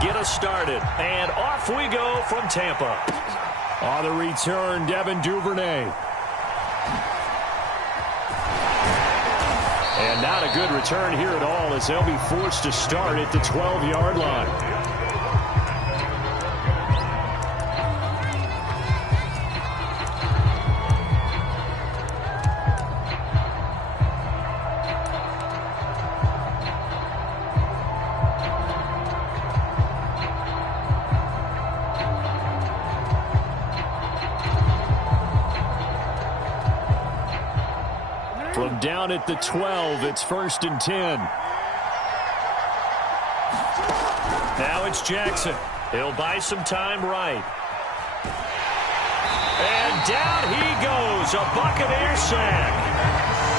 get us started. And off we go from Tampa. On the return, Devin Duvernay. And not a good return here at all as they'll be forced to start at the 12-yard line. From down at the 12, it's 1st and 10. Now it's Jackson. He'll buy some time right. And down he goes. A Buccaneer sack.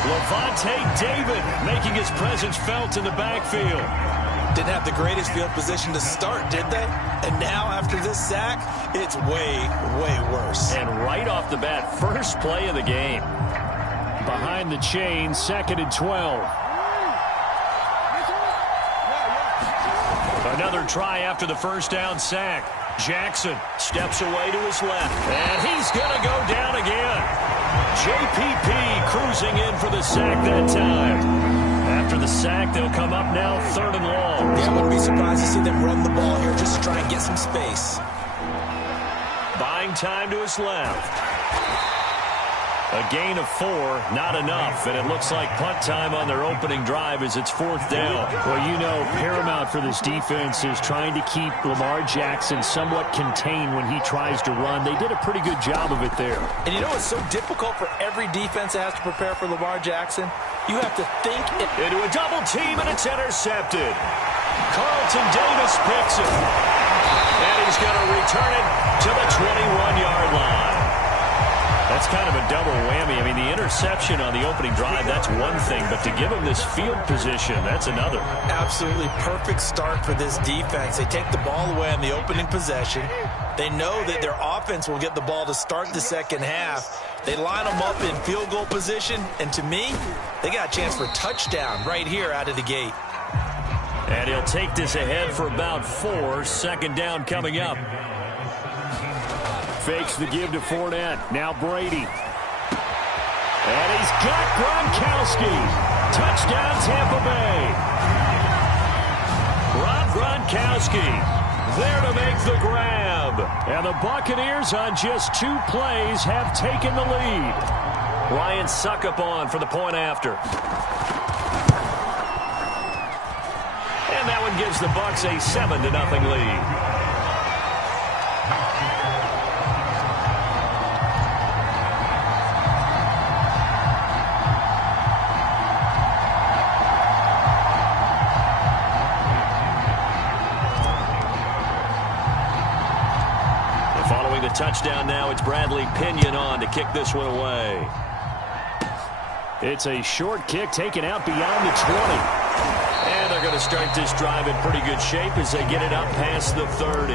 Levante David making his presence felt in the backfield. Didn't have the greatest field position to start, did they? And now after this sack, it's way, way worse. And right off the bat, first play of the game. Behind the chain, 2nd and 12. Another try after the first down sack. Jackson steps away to his left. And he's going to go down again. JPP cruising in for the sack that time. After the sack, they'll come up now 3rd and long. Yeah, I wouldn't be surprised to see them run the ball here just to try and get some space. Buying time to his left. A gain of 4, not enough, and it looks like punt time on their opening drive as it's 4th down. Well, you know, paramount for this defense is trying to keep Lamar Jackson somewhat contained when he tries to run. They did a pretty good job of it there. And you know it's so difficult for every defense that has to prepare for Lamar Jackson? You have to think into a double team, and it's intercepted. Carlton Davis picks it. And he's going to return it to the 21-yard line. That's kind of a double whammy. I mean, the interception on the opening drive, that's one thing. But to give him this field position, that's another. Absolutely perfect start for this defense. They take the ball away on the opening possession. They know that their offense will get the ball to start the second half. They line them up in field goal position. And to me, they got a chance for a touchdown right here out of the gate. And he'll take this ahead for about 4. 2nd down coming up. Fakes the give to Fournette. Now Brady. And he's got Gronkowski. Touchdown, Tampa Bay. Rob Gronkowski there to make the grab. And the Buccaneers on just 2 plays have taken the lead. Ryan Suckup on for the point after. And that one gives the Bucs a 7-0 lead. Touchdown now. It's Bradley Pinion on to kick this one away. It's a short kick taken out beyond the 20. And they're going to start this drive in pretty good shape as they get it up past the 30.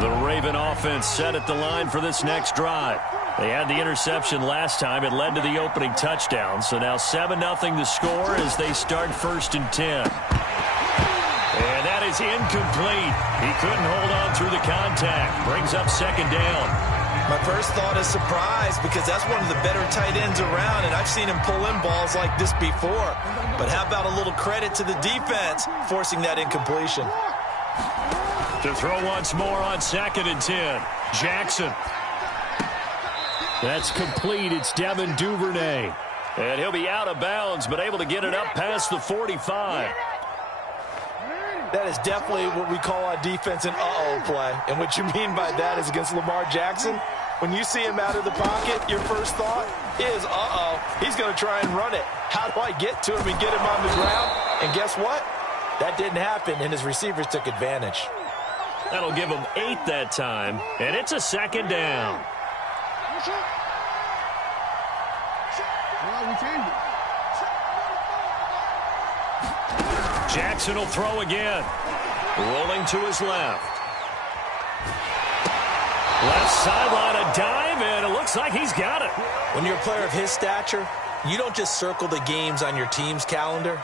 The Raven offense set at the line for this next drive. They had the interception last time. It led to the opening touchdown. So now 7-0 the score as they start 1st and 10. And that is incomplete. He couldn't hold on through the contact. Brings up 2nd down. My first thought is surprise because that's one of the better tight ends around, and I've seen him pull in balls like this before. But how about a little credit to the defense forcing that incompletion? To throw once more on 2nd and 10. Jackson. That's complete. It's Devin Duvernay. And he'll be out of bounds, but able to get it up past the 45. That is definitely what we call on defense an uh-oh play. And what you mean by that is against Lamar Jackson, when you see him out of the pocket, your first thought is, uh-oh, he's going to try and run it. How do I get to him and get him on the ground? And guess what? That didn't happen, and his receivers took advantage. That'll give him 8 that time, and it's a 2nd down. Jackson will throw again. Rolling to his left. Left sideline, a dive, and it looks like he's got it. When you're a player of his stature, you don't just circle the games on your team's calendar.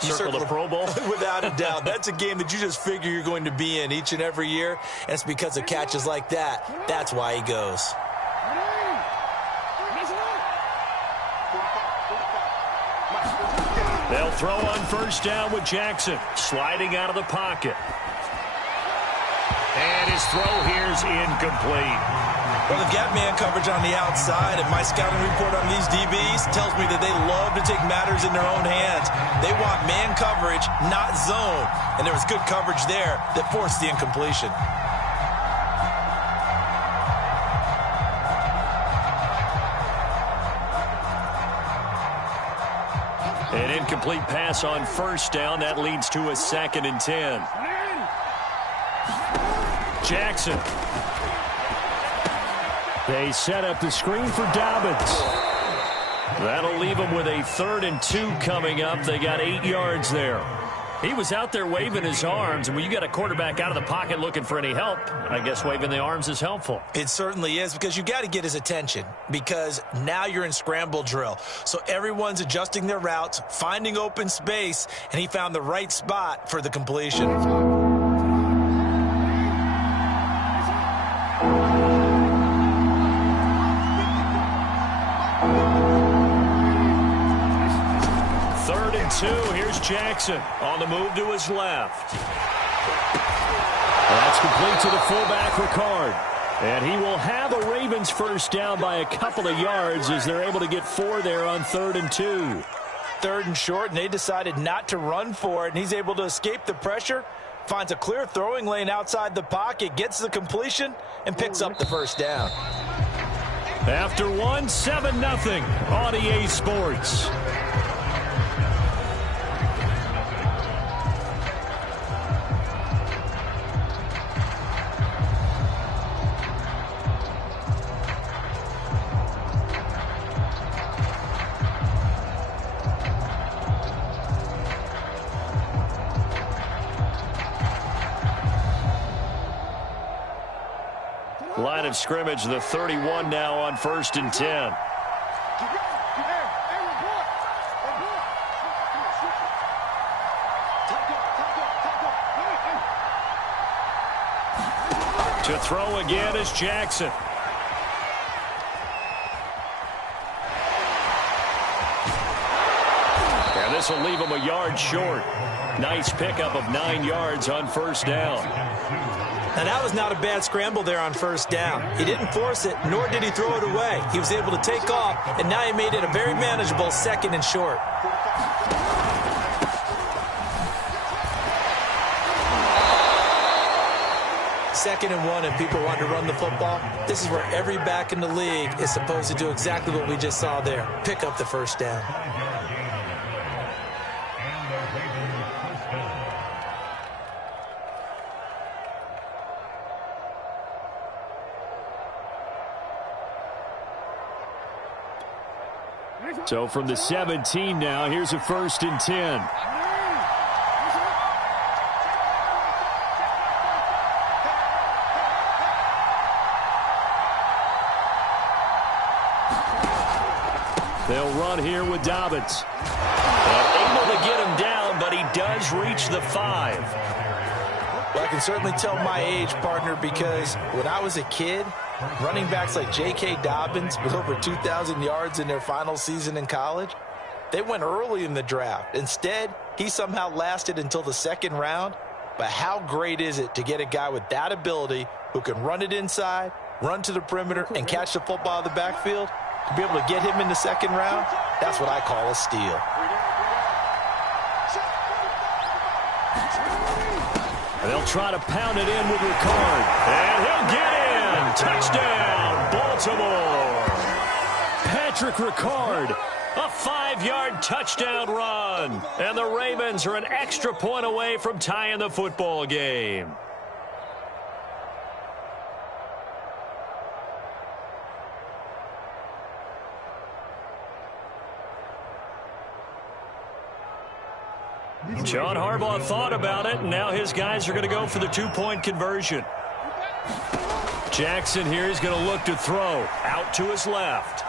Circle the Pro Bowl? Without a doubt. That's a game that you just figure you're going to be in each and every year, and it's because of catches like that. That's why he goes. They'll throw on first down with Jackson, sliding out of the pocket. And his throw here's incomplete. Well, they've got man coverage on the outside, and my scouting report on these DBs tells me that they love to take matters in their own hands. They want man coverage, not zone. And there was good coverage there that forced the incompletion. An incomplete pass on first down. That leads to a 2nd and 10. Jackson. They set up the screen for Dobbins. That'll leave them with a 3rd and 2 coming up. They got 8 yards there. He was out there waving his arms, and when you got a quarterback out of the pocket looking for any help, I guess waving the arms is helpful. It certainly is, because you got to get his attention, because now you're in scramble drill. So everyone's adjusting their routes, finding open space, and he found the right spot for the completion. Here's Jackson on the move to his left. That's complete to the fullback, Ricard. And he will have a Ravens first down by a couple of yards as they're able to get 4 there on 3rd and 2. 3rd and short, and they decided not to run for it, and he's able to escape the pressure, finds a clear throwing lane outside the pocket, gets the completion, and picks up the first down. After 1, 7-0 on EA Sports. Line of scrimmage, the 31 now on 1st and 10. To throw again is Jackson. And this will leave him a yard short. Nice pickup of 9 yards on first down. Now, that was not a bad scramble there on first down. He didn't force it, nor did he throw it away. He was able to take off, and now he made it a very manageable 2nd and short. Second and 1, and people want to run the football. This is where every back in the league is supposed to do exactly what we just saw there. Pick up the first down. So from the 17 now, here's a 1st and 10. They'll run here with Dobbins. Able to get him down, but he does reach the 5. Well, I can certainly tell my age, partner, because when I was a kid, running backs like J.K. Dobbins with over 2,000 yards in their final season in college, they went early in the draft. Instead, he somehow lasted until the 2nd round. But how great is it to get a guy with that ability who can run it inside, run to the perimeter, and catch the football in the backfield? To be able to get him in the 2nd round, that's what I call a steal. They'll try to pound it in with Ricard. And he'll get in. Touchdown, Baltimore. Patrick Ricard. A 5-yard touchdown run. And the Ravens are an extra point away from tying the football game. John Harbaugh thought about it, and now his guys are going to go for the 2-point conversion. Jackson here is going to look to throw out to his left.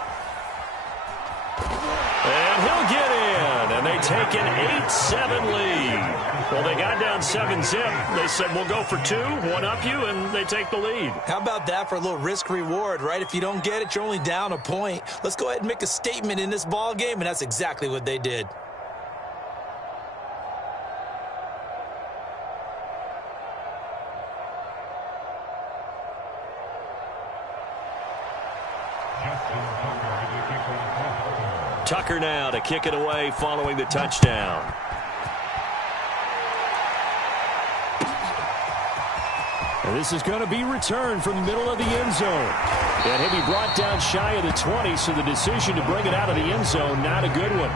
And he'll get in, and they take an 8-7 lead. Well, they got down 7-zip. They said, we'll go for 2, one up you, and they take the lead. How about that for a little risk-reward, right? If you don't get it, you're only down a point. Let's go ahead and make a statement in this ball game, and that's exactly what they did. Tucker now to kick it away following the touchdown. And this is going to be returned from the middle of the end zone. And he'll be brought down shy of the 20, so the decision to bring it out of the end zone, not a good one.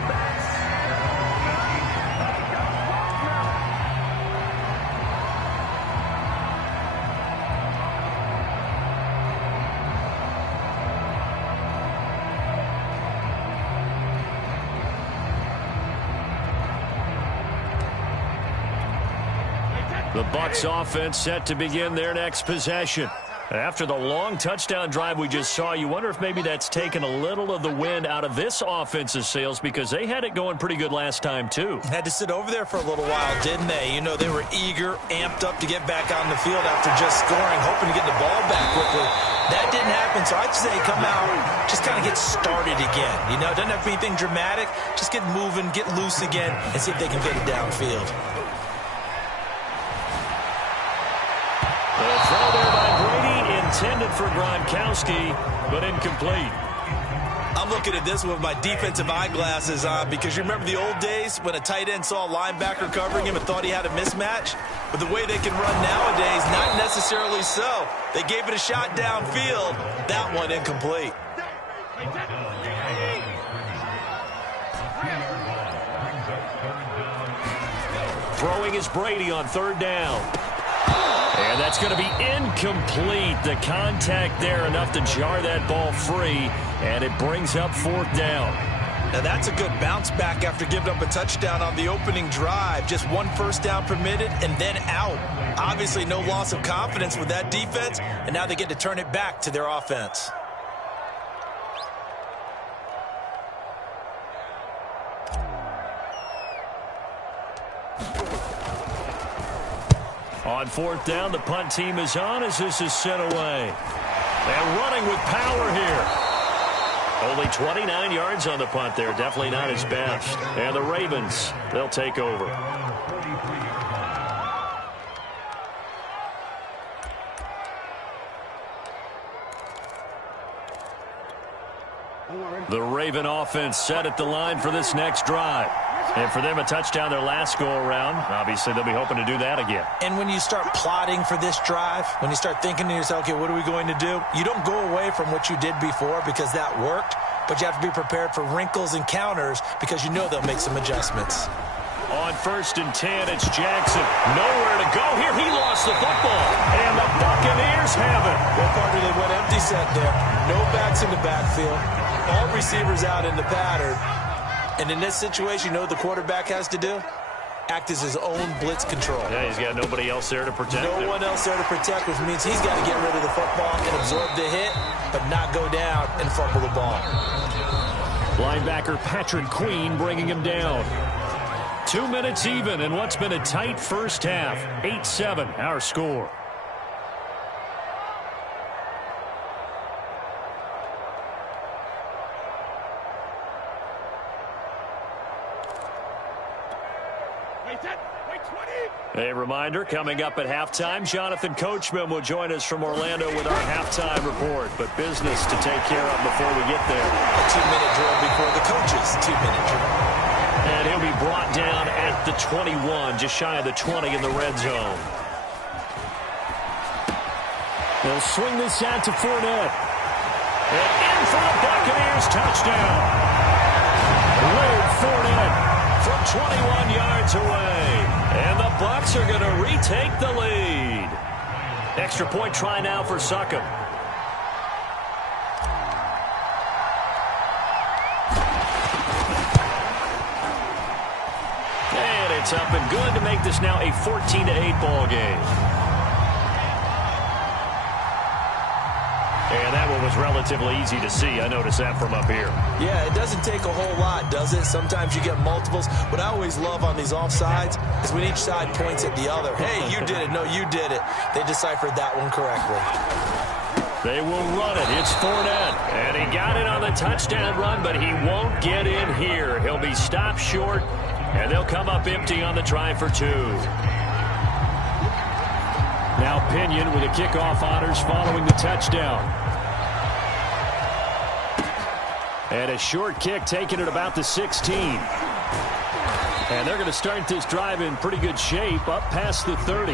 The Bucs offense set to begin their next possession. After the long touchdown drive we just saw, you wonder if maybe that's taken a little of the wind out of this offense's sails, because they had it going pretty good last time, too. Had to sit over there for a little while, didn't they? You know, they were eager, amped up to get back on the field after just scoring, hoping to get the ball back quickly. That didn't happen, so I'd say come out, just kind of get started again. You know, it doesn't have to be anything dramatic. Just get moving, get loose again, and see if they can get it downfield. The throw there by Brady, intended for Gronkowski, but incomplete. I'm looking at this with my defensive eyeglasses on, because you remember the old days when a tight end saw a linebacker covering him and thought he had a mismatch? But the way they can run nowadays, not necessarily so. They gave it a shot downfield. That one incomplete. Throwing is Brady on 3rd down. And that's going to be incomplete. The contact there enough to jar that ball free, and it brings up 4th down. Now that's a good bounce back after giving up a touchdown on the opening drive. Just 1 first down permitted and then out. Obviously no loss of confidence with that defense, and now they get to turn it back to their offense. On 4th down, the punt team is on as this is sent away. And running with power here. Only 29 yards on the punt there. Definitely not his best. And the Ravens, they'll take over. The Raven offense set at the line for this next drive. And for them, a touchdown their last go-around. Obviously, they'll be hoping to do that again. And when you start plotting for this drive, when you start thinking to yourself, okay, what are we going to do? You don't go away from what you did before because that worked, but you have to be prepared for wrinkles and counters because you know they'll make some adjustments. On 1st and 10, it's Jackson. Nowhere to go here. He lost the football. And the Buccaneers have it. Well, partner, they went empty set there. No backs in the backfield. All receivers out in the pattern. And in this situation, you know what the quarterback has to do? Act as his own blitz control. Yeah, he's got nobody else there to protect him. No one else there to protect, which means he's got to get rid of the football and absorb the hit, but not go down and fumble the ball. Linebacker Patrick Queen bringing him down. 2 minutes even in what's been a tight first half. 8-7, our score. A reminder, coming up at halftime, Jonathan Coachman will join us from Orlando with our halftime report. But business to take care of before we get there. A 2-minute drill before the coaches. 2-minute drill. And he'll be brought down at the 21, just shy of the 20 in the red zone. They'll swing this out to Fournette. And in for the Buccaneers touchdown. Leonard Fournette from 21 yards away. And the Bucs are going to retake the lead. Extra point try now for Succop. And it's up and good to make this now a 14-8 ball game. And that one was was relatively easy to see. I noticed that from up here. Yeah, it doesn't take a whole lot, does it? Sometimes you get multiples. What I always love on these offsides is when each side points at the other. Hey, you did it. No, you did it. They deciphered that one correctly. They will run it. It's Fournette. And he got it on the touchdown run, but he won't get in here. He'll be stopped short, and they'll come up empty on the try for 2. Now Pinion with the kickoff honors following the touchdown. And a short kick taken at about the 16. And they're going to start this drive in pretty good shape up past the 30.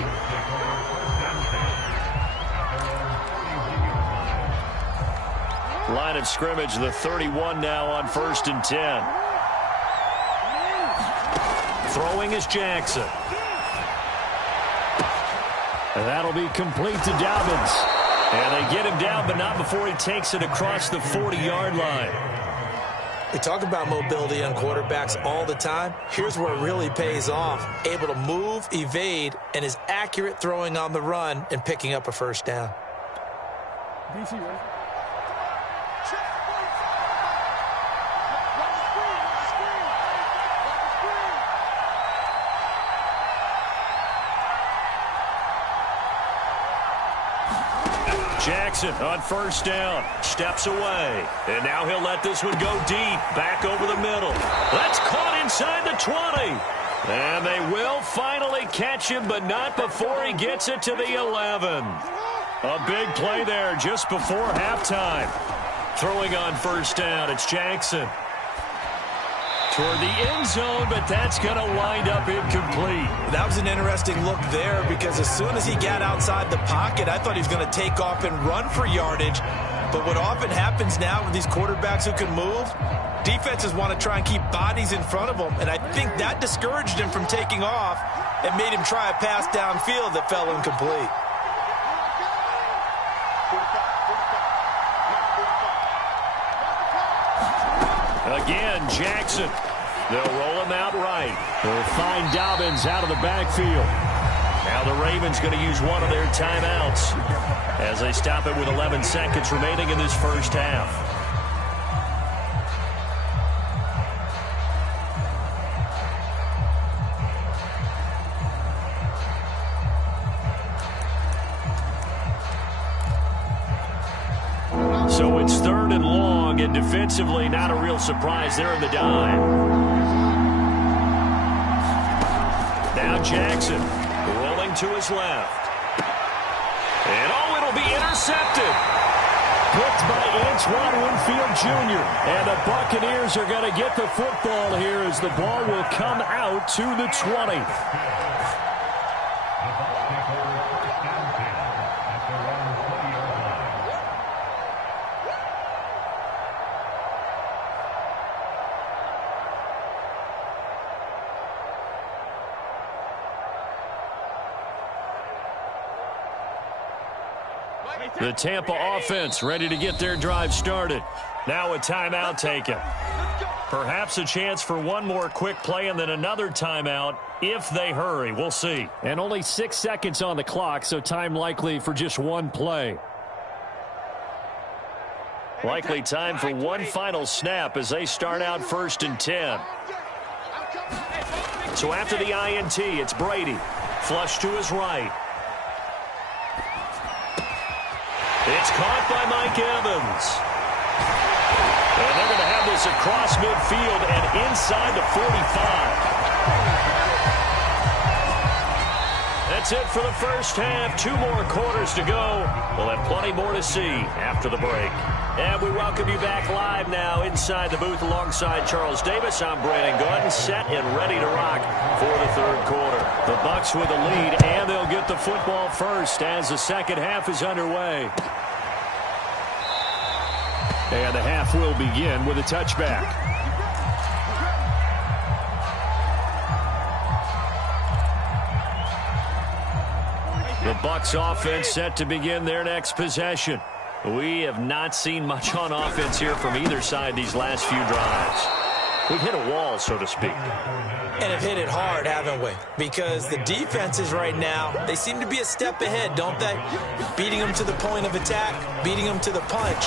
Line of scrimmage, the 31 now on 1st and 10. Throwing is Jackson. And that'll be complete to Dobbins. And they get him down, but not before he takes it across the 40-yard line. We talk about mobility on quarterbacks all the time. Here's where it really pays off. Able to move, evade, and is accurate throwing on the run and picking up a first down. DC, right? Jackson on 1st down, steps away, and now he'll let this one go deep, back over the middle. That's caught inside the 20. And they will finally catch him, but not before he gets it to the 11. A big play there just before halftime. Throwing on 1st down, it's Jackson. Toward the end zone, but that's going to wind up incomplete. That was an interesting look there because as soon as he got outside the pocket, I thought he was going to take off and run for yardage. But what often happens now with these quarterbacks who can move, defenses want to try and keep bodies in front of them, and I think that discouraged him from taking off and made him try a pass downfield that fell incomplete. Again, Jackson. They'll roll him out right. They'll find Dobbins out of the backfield. Now the Ravens going to use one of their timeouts as they stop it with 11 seconds remaining in this first half. So it's 3rd and long, and defensively not a real surprise there in the dime. Now Jackson rolling to his left. And it'll be intercepted. Picked by Antoine Winfield Jr. And the Buccaneers are going to get the football here as the ball will come out to the 20. The Tampa offense ready to get their drive started. Now a timeout taken. Perhaps a chance for one more quick play and then another timeout if they hurry. We'll see. And only 6 seconds on the clock, so time likely for just one play. Likely time for one final snap as they start out 1st and 10. So after the INT, it's Brady. Flush to his right. It's caught by Mike Evans. And they're going to have this across midfield and inside the 45. That's it for the first half. 2 more quarters to go. We'll have plenty more to see after the break. And we welcome you back live now inside the booth alongside Charles Davis. I'm Brandon Gunn, set and ready to rock for the 3rd quarter. The Bucs with the lead, and they'll get the football first as the second half is underway. And the half will begin with a touchback. The Bucs offense set to begin their next possession. We have not seen much on offense here from either side these last few drives. We've hit a wall, so to speak. And have hit it hard, haven't we? Because the defenses right now, they seem to be a step ahead, don't they? Beating them to the point of attack, beating them to the punch.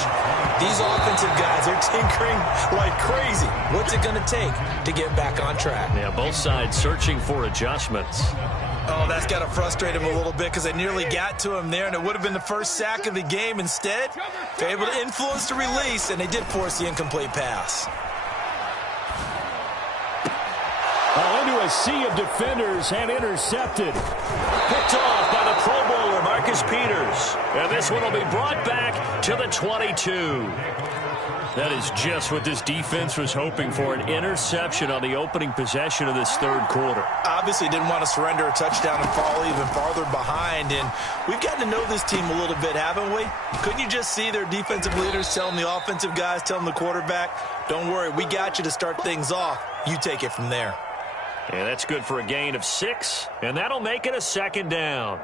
These offensive guys are tinkering like crazy. What's it going to take to get back on track? Yeah, both sides searching for adjustments. Oh, that's got to frustrate him a little bit because they nearly got to him there, and it would have been the first sack of the game. Instead, they're able to influence the release, and they did force the incomplete pass. Into a sea of defenders and intercepted. Picked off by the Pro Bowler, Marcus Peters. And this one will be brought back to the 22. That is just what this defense was hoping for, an interception on the opening possession of this third quarter. Obviously didn't want to surrender a touchdown and fall even farther behind, and we've gotten to know this team a little bit, haven't we? Couldn't you just see their defensive leaders telling the offensive guys, telling the quarterback, don't worry, we got you to start things off. You take it from there. And that's good for a gain of 6, and that'll make it a second down.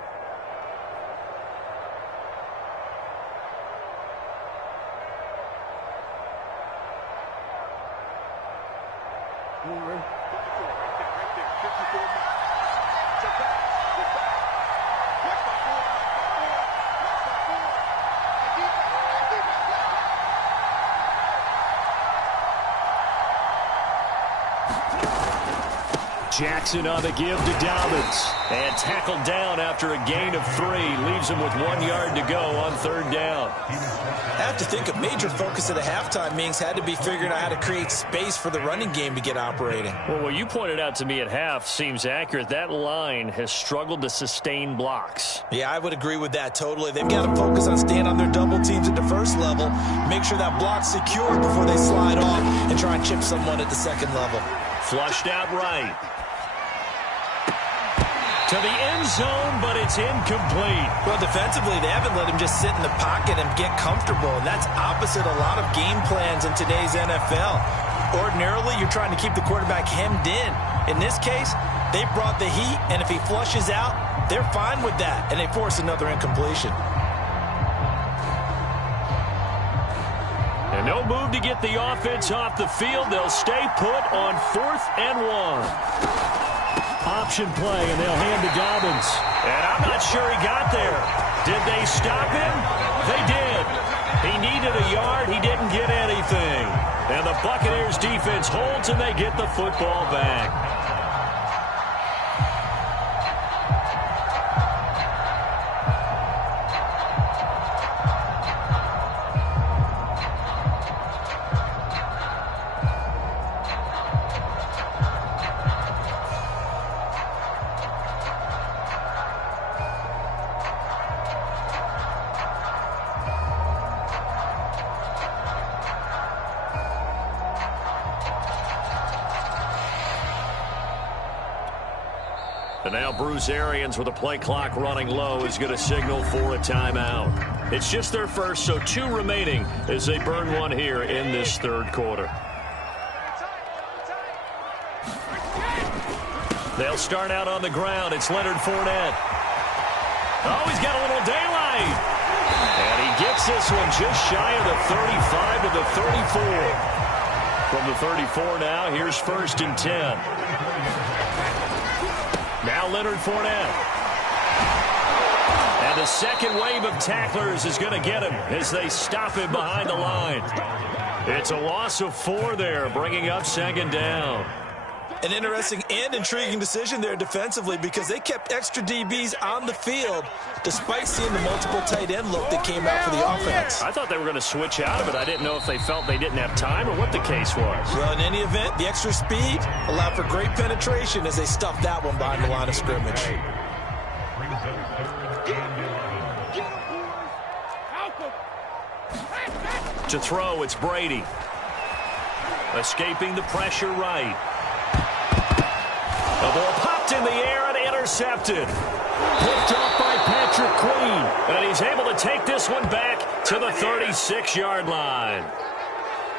Jackson on the give to Dobbins. And tackled down after a gain of 3. Leaves him with 1 yard to go on third down. I have to think a major focus of the halftime meetings had to be figuring out how to create space for the running game to get operating. Well, what you pointed out to me at half seems accurate. That line has struggled to sustain blocks. Yeah, I would agree with that totally. They've got to focus on staying on their double teams at the first level, make sure that block's secure before they slide off and try and chip someone at the second level. Flushed out right. To the end zone, but it's incomplete. Well, defensively, they haven't let him just sit in the pocket and get comfortable, and that's opposite a lot of game plans in today's NFL. Ordinarily, you're trying to keep the quarterback hemmed in. In this case, they brought the heat, and if he flushes out, they're fine with that, and they force another incompletion. And no move to get the offense off the field. They'll stay put on 4th and 1. Option play, and they'll hand to Dobbins. And I'm not sure he got there. Did they stop him? They did. He needed a yard. He didn't get anything. And the Buccaneers defense holds, and they get the football back. And now Bruce Arians, with a play clock running low, is going to signal for a timeout. It's just their first, so 2 remaining as they burn one here in this third quarter. They'll start out on the ground. It's Leonard Fournette. Oh, he's got a little daylight. And he gets this one just shy of the 35 to the 34. From the 34 now, here's 1st and 10. Now Leonard Fournette. And the second wave of tacklers is going to get him as they stop him behind the line. It's a loss of 4 there, bringing up 2nd down. An interesting and intriguing decision there defensively because they kept extra DBs on the field despite seeing the multiple tight end look that came out for the offense. I thought they were going to switch out of it. I didn't know if they felt they didn't have time or what the case was. Well, in any event, the extra speed allowed for great penetration as they stuffed that one behind the line of scrimmage. To throw, it's Brady. Escaping the pressure right. The ball popped in the air and intercepted. Picked off by Patrick Queen. And he's able to take this one back to the 36-yard line.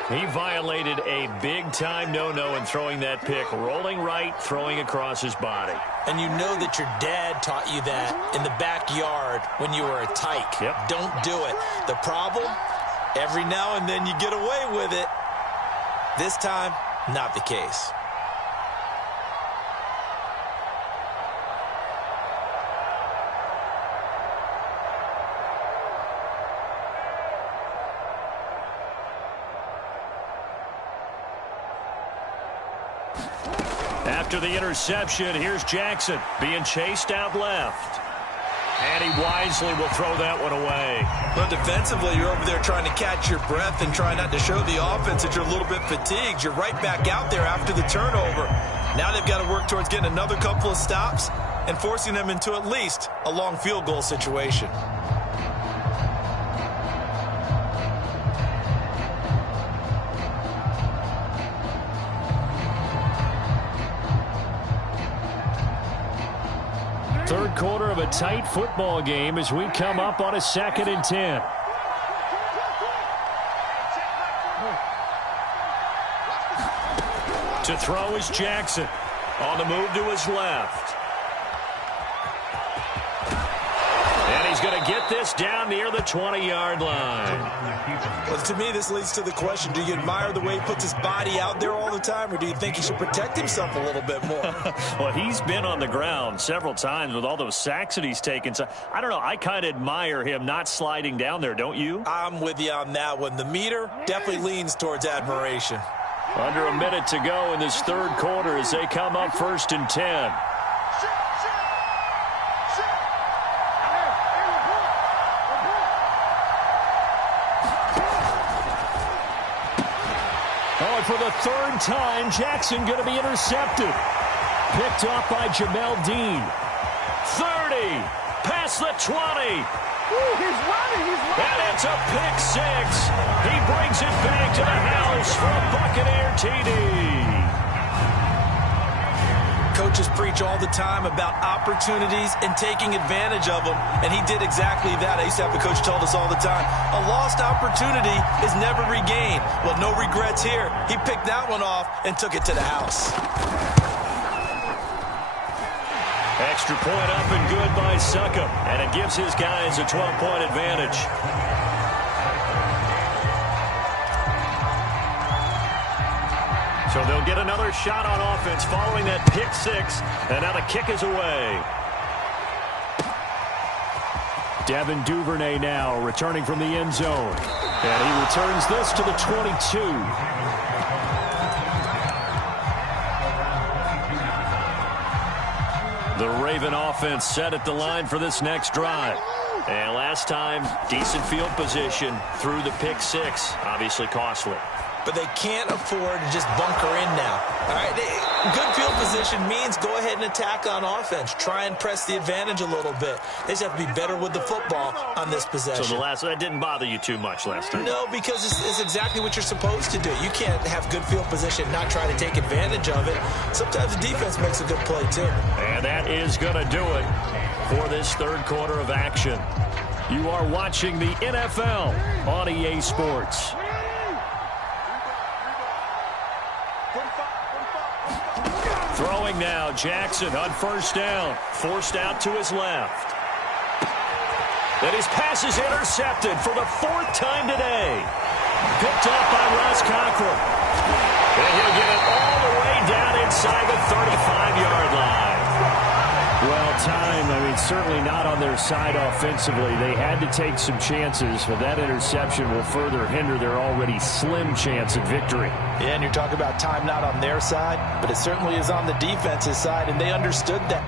He violated a big-time no-no in throwing that pick. Rolling right, throwing across his body. And you know that your dad taught you that in the backyard when you were a tyke. Yep. Don't do it. The problem, every now and then you get away with it. This time, not the case. After the interception, here's Jackson being chased out left. And he wisely will throw that one away. But defensively, you're over there trying to catch your breath and try not to show the offense that you're a little bit fatigued. You're right back out there after the turnover. Now they've got to work towards getting another couple of stops and forcing them into at least a long field goal situation. Third quarter of a tight football game as we come up on a 2nd and 10. To throw is Jackson. On the move to his left. And he's going to get this down near the 20-yard line. Well, to me, this leads to the question, do you admire the way he puts his body out there all the time, or do you think he should protect himself a little bit more? Well, he's been on the ground several times with all those sacks that he's taken. So, I don't know. I kind of admire him not sliding down there, don't you? I'm with you on that one. The meter definitely leans towards admiration. Under a minute to go in this third quarter as they come up 1st and 10. Oh, for the third time, Jackson going to be intercepted. Picked off by Jamel Dean. 30, past the 20. Ooh, he's running. And it's a pick six. He brings it back to the house for a Buccaneer TD. Coaches preach all the time about opportunities and taking advantage of them, and he did exactly that. I used to have a coach tell us all the time, a lost opportunity is never regained. Well, no regrets here. He picked that one off and took it to the house. Extra point up and good by Succop, and it gives his guys a 12-point advantage. So they'll get another shot on offense following that pick six, and now the kick is away. Devin Duvernay now returning from the end zone. And he returns this to the 22. The Raven offense set at the line for this next drive. And last time, decent field position through the pick six. Obviously costly. But they can't afford to just bunker in now. All right, good field position means go ahead and attack on offense. Try and press the advantage a little bit. They just have to be better with the football on this possession. So that didn't bother you too much last time? No, because it's exactly what you're supposed to do. You can't have good field position and not try to take advantage of it. Sometimes the defense makes a good play, too. And that is going to do it for this third quarter of action. You are watching the NFL on EA Sports. Throwing now, Jackson on first down. Forced out to his left. And his pass is intercepted for the 4th time today. Picked up by Ross Cockrell. And he'll get it all the way down inside the 35-yard line. Well, certainly not on their side offensively. They had to take some chances, but that interception will further hinder their already slim chance at victory. Yeah, and you're talking about time not on their side, but it certainly is on the defense's side, and they understood that.